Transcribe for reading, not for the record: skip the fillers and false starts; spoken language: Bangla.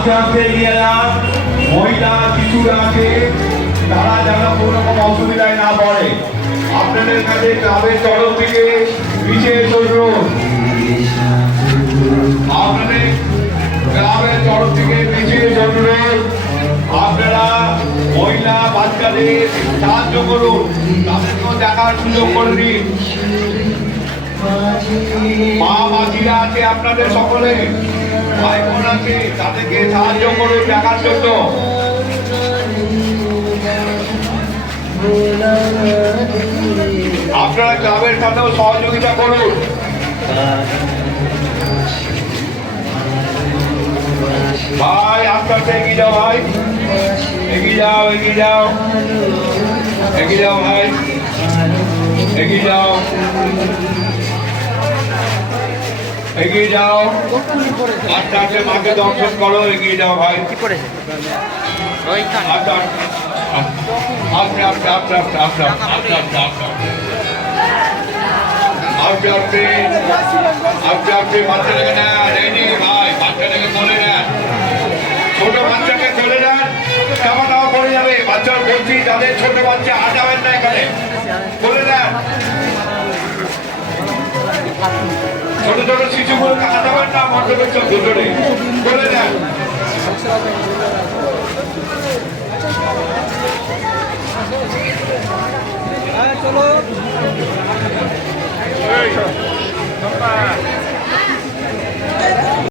আস্তে আস্তে এগিয়ে যান। মহিলা শিশুরা আছে, তারা যেন কোনো রকম অসুবিধায় না পড়ে। আপনাদের কাছে ক্লাবের তরফ থেকে বিশেষ অনুরোধ, আপনাদের ক্লাবের তরফ থেকে বিশেষ অনুরোধ, আপনারা মহিলা বাচ্চাদের সাহায্য করুন, তাদেরকেও দেখার সুযোগ করে দিন। মা মাঝিরা আছে আপনাদের সকলে, ভাই বোন আছে, তাদেরকে সাহায্য করুন দেখার জন্য। আপনারা ক্লাবের সাথেও সহযোগিতা করুন। ভাই আস্তে আস্তে এগিয়ে যাও, ভাই এগিয়ে যাও, এগিয়ে যাও, এগিয়ে যাও, ভাই এগিয়ে যাও, এগিয়ে যাও, আস্তে আস্তে মাকে দর্শন করো, এগিয়ে যাও ভাই। আস্তে আস্তে আস্তে আস্তে আস্তে আস্তে আস্তে আস্তে আস্তে আস্তে আস্তে আস্তে বাচ্চাটাকে না রেডি ভাই, বাচ্চাটাকে বলে নেন, ছোট বাচ্চাকে চলে যান, খাওয়া দাওয়া করে যাবে। বাচ্চা বলছি যাদের ছোট বাচ্চা যাবেন না এখানে, বলে নেন। ছোট ছোট শিশুগুলো কাটাবেন না মণ্ডপের সব দুজনে, বলে নেন। চলো